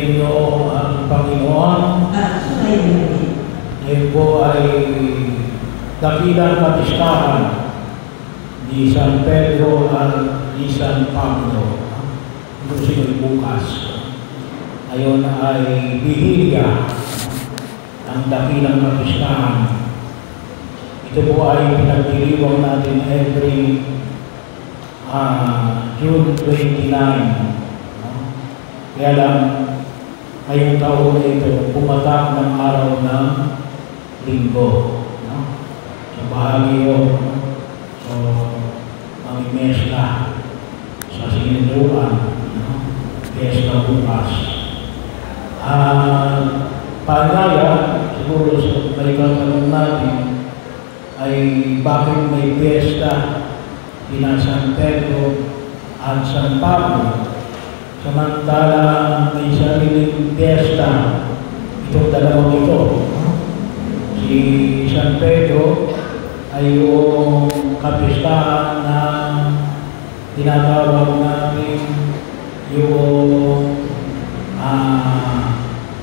Inyo ang Panginoon. Ngayon po ay dakilang kapistahan ni San Pedro at ni San Pablo. Ito sila bukas. Ngayon ay Bihilya ang dakilang kapistahan. Ito po ay pinagdiriwang natin every June 29. Kaya lang, ngayong taon na ito, pumatak ng araw ng linggo. Sa bahagi yun, so, ang mesa sa sinunuan, mesa bukas. Panaya, siguro sa balikan natin, ay bakit may piyesta sina San Pedro at San Pablo. Samantala may sariling piyesta itong dalawang ito. Si San Pedro ay yung kapistahan na tinatawag natin yung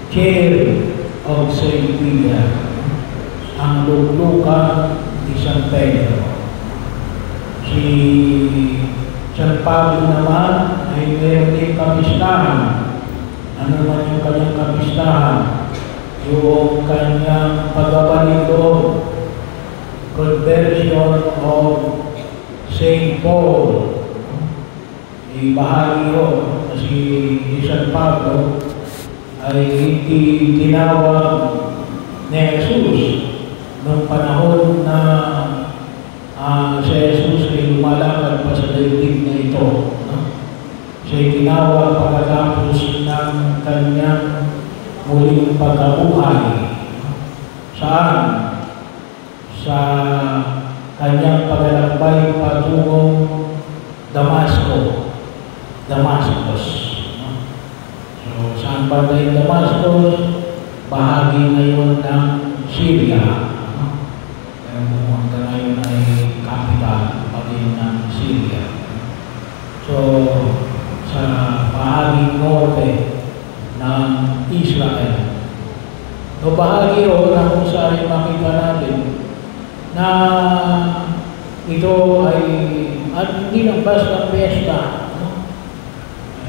Chair of St. Peter, ang luglukan ni San Pedro. Si San Pablo naman ay meron din kapistahan. Ano man yung kanyang kapistahan? Yung kanyang pagbabalik doon, Conversion of St. Paul. Bahagi yun kasi si San Pablo ay hindi tinawag ni Jesus noong panahon na si Jesus ay lumalakad pa sa daigdig na ito. Siya'y tinawag pagkatapos ng kanyang muling pagkabuhay. Saan? Sa kanyang paglalakbay patungong Damascus. So, saan pa tayo Damascus? Bahagi ngayon ng Syria. Pero pumunta ngayon ay capital pa din ng Syria. So, sa bahagi norte ng Israel. So, bahagi o na kung saan makita natin na ito ay at hindi lang basta pesta.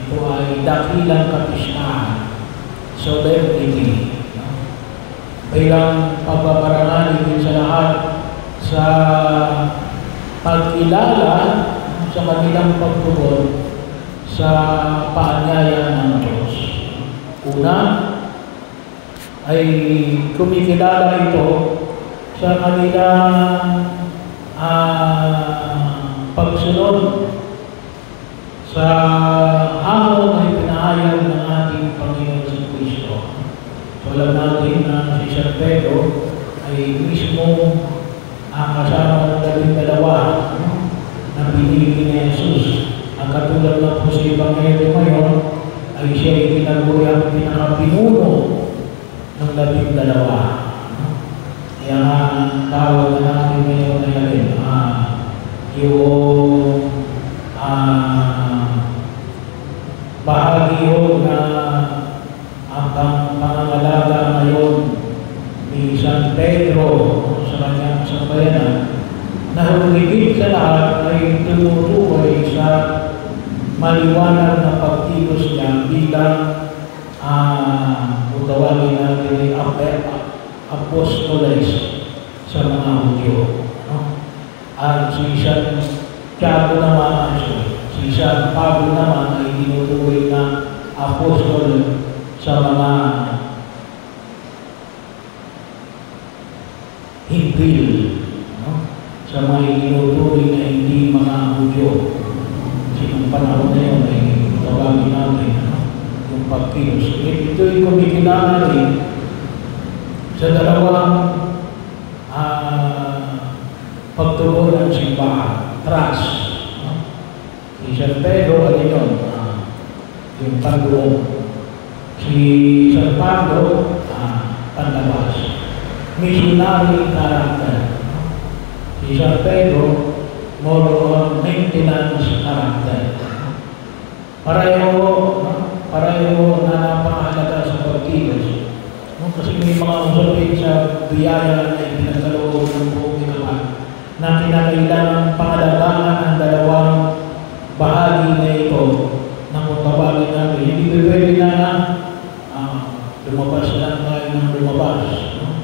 Ito ay dakilang kapistahan. Solemnity. Bilang pagpaparangalan din sa lahat sa pagkilala sa kanilang pagtugon sa paanyaya ng Diyos. Una, ay kumikilala ito sa kanilang pagsunod sa hamon na ipinahayag ng ating Panginoon sa Kristo. So, alam natin na si San Pedro ay mismo kasama ng 12 na pinili ni Jesus. Ang katulad na po sa Ebanghelyo ngayon ay siya ay tinaguri ang pinakapinuno ng 12. Kaya ang tawag na natin ngayon ay yung bahagi yun na ang pangangalaga ngayon ni San Pedro sa kanyang sambayanan na humigit sa lahat ay tumutukoy sa maliwanag na pagkilos niya bilang tawagin natin apostoles sa mga Hudyo. At si San Pablo naman ay tinutukoy na apostol sa mga Hintil, sa mga tinutukoy na hindi mga Hudyo. Kasi ng panahon na yun ay tawagin natin yung pagkilos. Ito ay kumikilala rin sa dalawang pagtugon ng simbahan, trust. Si San Pedro, ano yun? Yung pagtugon. Si San Pablo, panlabas. Missionary character. Si San Pedro, more on maintenance character. Pareho na napakahalaga biyaya na ipinagkaloob ng buong ikapat na kinakailangan pangalagaan ang dalawang bahagi na ito na kung tawagin natin. Hindi pwede na lumabas lang tayo ng lumabas. No?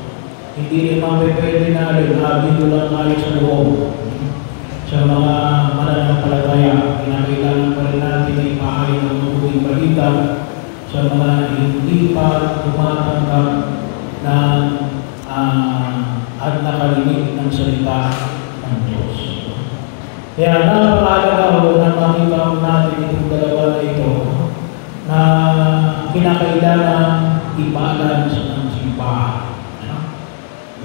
Hindi naman pwede na dito lang tayo sa loob. Sa mga mananampalataya, kinakailangan pa rin natin ay ipahay ng mabuting balita sa mga hindi pa tumatanggap ng at nakarinig ng salita ng Diyos. Kaya napakahalaga na makita natin itong dalawa na ito na kinakailangan i-balance ng simbahan.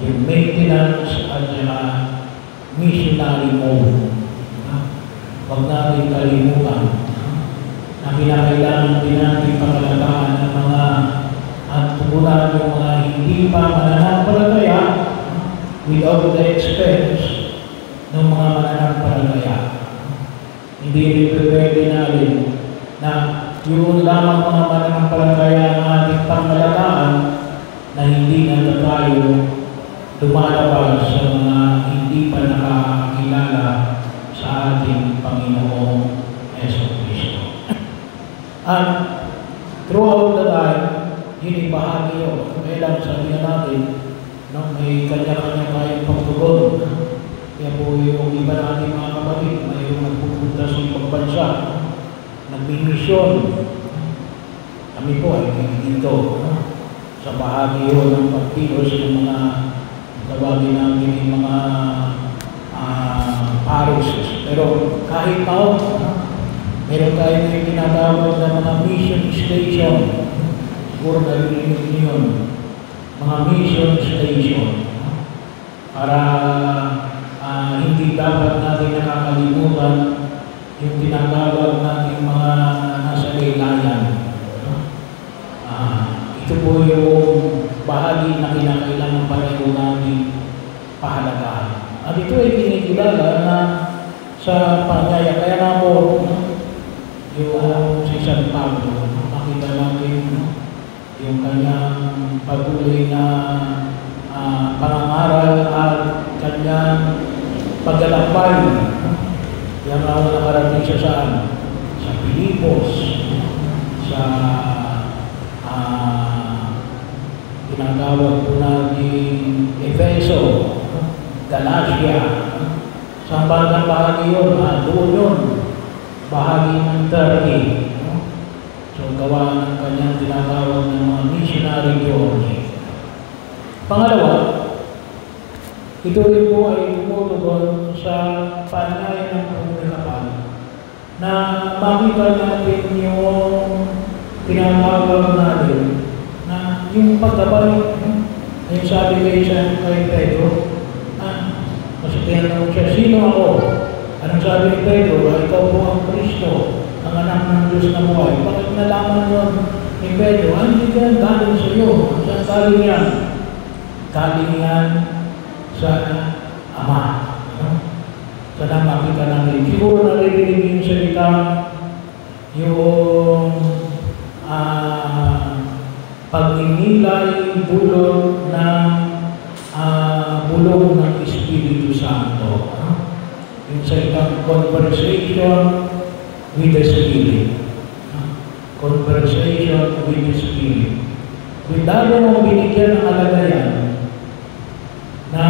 Yung maintenance at missionary mode. Huwag natin kalimutan na kinakailangan din natin pangalagaan ng mga at tugunan yung mga hindi pa mananampalataya without the expense ng mga mananampalataya. Hindi rin pwede natin na yung lamang mga mananampalataya ang ating pangalagaan na hindi na tayo lumalabas sa mga hindi pa nakakilala sa ating Panginoong Jesucristo. At throughout the time, yun ay bahagi yun. Kailang sabihin natin, no, may kanya-kanya tayong pagtugon. Kaya po yung iba natin mga kapatid, may yung nagpupunta sa ibang bansa, nagbimisyon. Kami po ay dito, no, sa bahagi yun ng pagkilos ng mga tawagin natin yung mga parishes. Pero kahit taon, meron tayo na yung tinatawag na mga mission station. Siguro narinig niyo yun. Mga mission station. Para hindi dapat natin nakakalimutan yung tinatawag natin mga nasa laylayan. Ito po yung bahagi na kinakailangan pareho natin pahalagahan. At ito ay kinikilala na sa panyaya. Kaya na po, yung si San Pablo, makita natin yung kanyang patuloy na pangangaral at kanyang paglalakbay. Yan ang nakarating siya saan? Sa Pilipos, sa tinatawag po natin Efeso, Galatia. Sa bandang bahagi yun, doon yun, bahagi ng Turkey. So, gawa ng kanyang tinatawag ng mga missionary journey. Pangalawa, ito rin po ay tumutugon sa panyaya ng pagkakapan na makita natin yung tinatawag natin na yung pagkabalik, yung sabi kay Pedro, kasi tinanong siya, sino ako? Anong sabi ni Pedro? Ikaw po ang Kristo, ang anak ng Diyos na buhay. Bakit nalaman yun ni Pedro? Hindi yan galing sa iyo. Saan galing yan? Galing yan sa Ama. Sana makita natin. Siguro naririnig yung salita, yung pagninilay dulot ng bulong ng Espiritu Santo. Yung salitang conversation with the Spirit. Conversation with the Spirit. Kung lalo mong binigyan ng alagayan na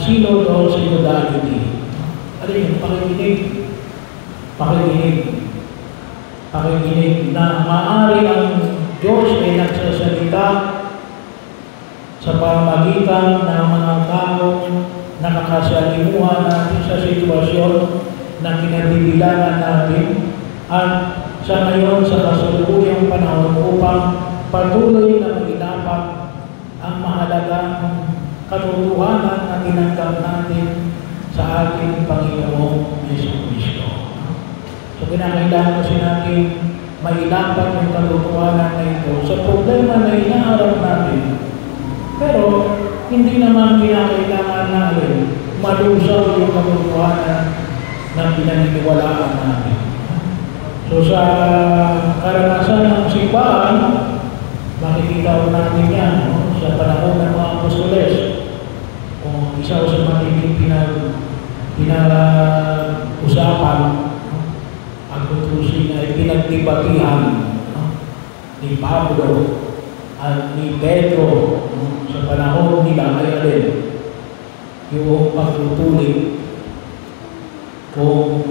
sino doon sa modality. Ano yun? Pakikinig na maaari ang Diyos ay nagsasalita sa pamamagitan ng mga tao nakakasalimuhan natin sa sitwasyon na kinabibilangan natin at sa ngayon sa kasalukuyang panahon upang patuloy na mag-inapak ang mahalagang katotohanan na tinanggap natin sa ating Panginoong Jesucristo. So kinakailangan kasi natin mailapat yung katotohanan na ito sa problema na inaharap natin. Pero hindi naman kinakailangan natin malusaw yung katotohanan na pinaniniwalaan natin. So sa karanasan ng simbahan, makikita ko natin yan, no? Sa panahon ng mga apostoles, pinag-usapan, ang tutusin ay pinagdibatihan ni Pablo at ni Pedro sa panahon nila ay alin yung pagtutulik kung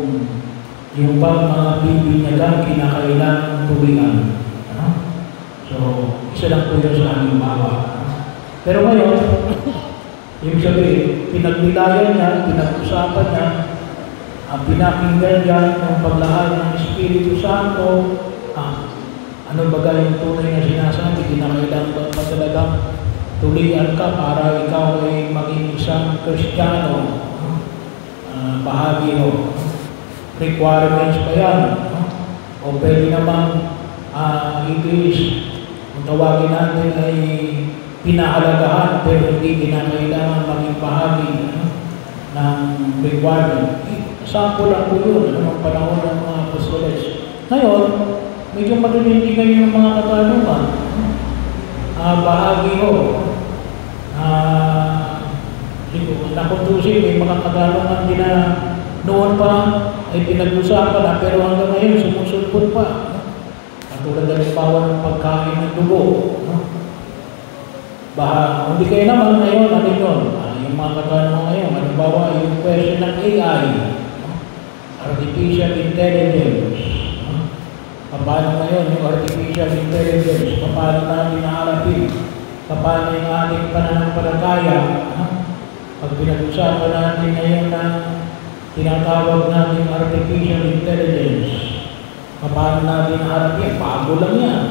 yung bang mga bibinyagan kinakailangan tulingan. So, isa lang po yun sa aming bawa. Pero ngayon, ibig sabihin, pinagnilayan niya, pinag-usapan niya, ang pinakinggan niya ng paglahal ng Espiritu Santo, ano ba yung tunay na sinasabi, kinakailangan ba pa talagang tulian ka para ikaw ay maging isang Kristiyano? Bahagi o requirements pa yan. O pwede namang it is, kung tawagin natin ay pinahalagahan pero hindi kinakailangan maging bahagi ng requirement. Sample lang po yun, ng panahon ng mga apostoles. Ngayon, medyo matulindigan yung mga katanungan. Bahagi ho. Nakuntusin, may mga katanungan din na noon pa ay pinag-usapan na pero hanggang ngayon sumusulpot pa. Katulad ng bawa ng pagkain ng dugo. Hindi kayo naman ngayon, ano yun? Yung mga katanungan ngayon, halimbawa yung question ng AI, Artificial Intelligence. Paano ngayon yung Artificial Intelligence? Paano natin naharapin? Paano yung ating pananampalataya? Pag pinag-usapan natin ngayon ng tinatawag natin Artificial Intelligence, paano natin naharapin? Bago lang yan.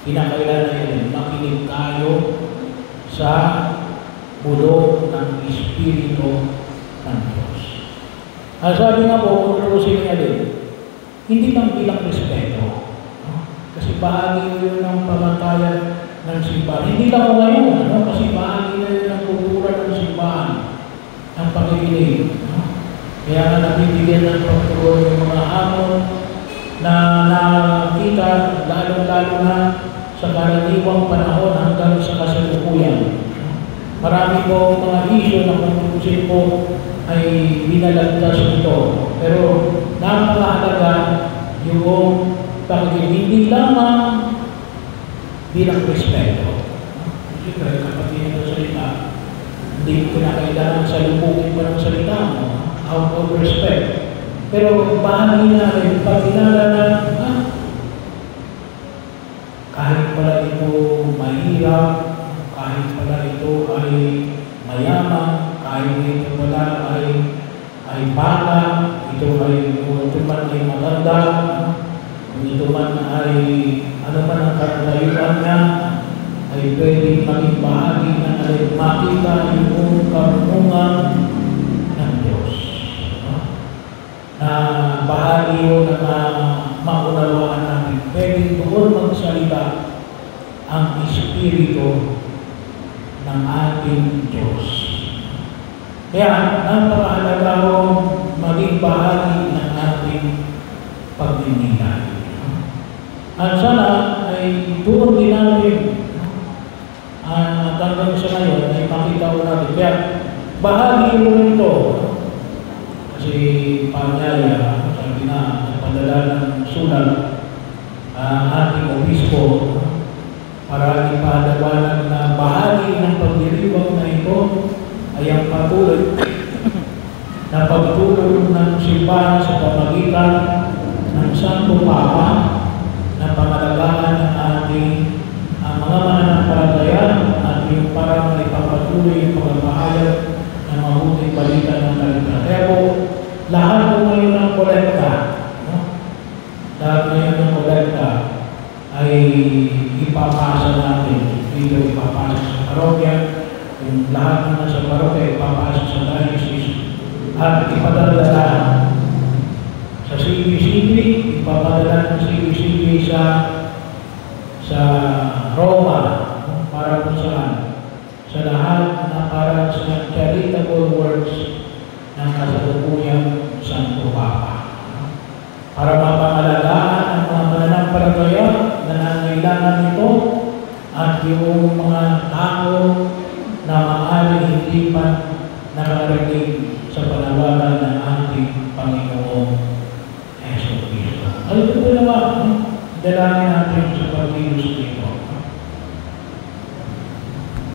Kinakailangan yun, makinig tayo sa bulong ng Espiritu ng Diyos. Sabi nga po, kung niya din, hindi lang bilang respeto. Kasi bahagi yun ng pamantayan ng simbahan. Hindi lang ngayon, kasi bahagi na yun ng kultura ng simbahan, ng pakikinig. Kaya nga nabibigyan ng pagtuloy yung mga hamon na nakita, lalo-lalo na sa karaniwang panahon hanggang sa kasalukuyan. Marami po mga issue na kung po ay binalagdas nito. Pero napakahalaga yung pakikinig lamang bilang respeto. Siyempre, kapag yung salita, hindi ko kinakailangan sa lubugin pa ng salita mo, out of respect. Pero bahagi na rin, pag kinala na, kahit pala ito mahirap, kahit pala ito ay mayaman, kahit ito pala ay bata, ito man ay maganda, kung ito man ay ano man ang karatayuan niya, ay pwedeng maging bahagi na makita yung karunungan ng Diyos. Na bahagi yun na maunawaan natin. Pwedeng doon magsalita ang Espiritu ng ating Diyos. Kaya napakahalaga maging bahagi ng ating pagninilay. At sana ay tuon din natin at hanggang sa ngayon ay makita ko natin. Kaya bahagi mo ito. Kasi panyaya, sabi na, napadala ng sulat ang ating obispo para ipadawalan na bahagi ng pagdiriwang na ito ay ang patuloy na pagtulong ng simbahan sa pamagitan ng Santo Papa na pangalagaan ng ating mga mananampalataya at yung parang ipapatuloy yung pagpapahayag ng mabuting balita ng kaligtasan. Kaya po, lahat po ngayon ng kolekta, lahat ngayon ng kolekta ay ipapasa natin. Dito ipapasa sa parokya, yung lahat na nasa parokya ipapasa sa diocese at ipadala sa CBCB, ipapadala ng CBCB sa Roma para kung saan sa lahat na para sa charitable works ng kasalukuyang Santo Papa. Para mapangalagaan ang mga mananampalataya na nangailangan nito at yung mga tao na maaaring hindi pa nakarinig dalangin natin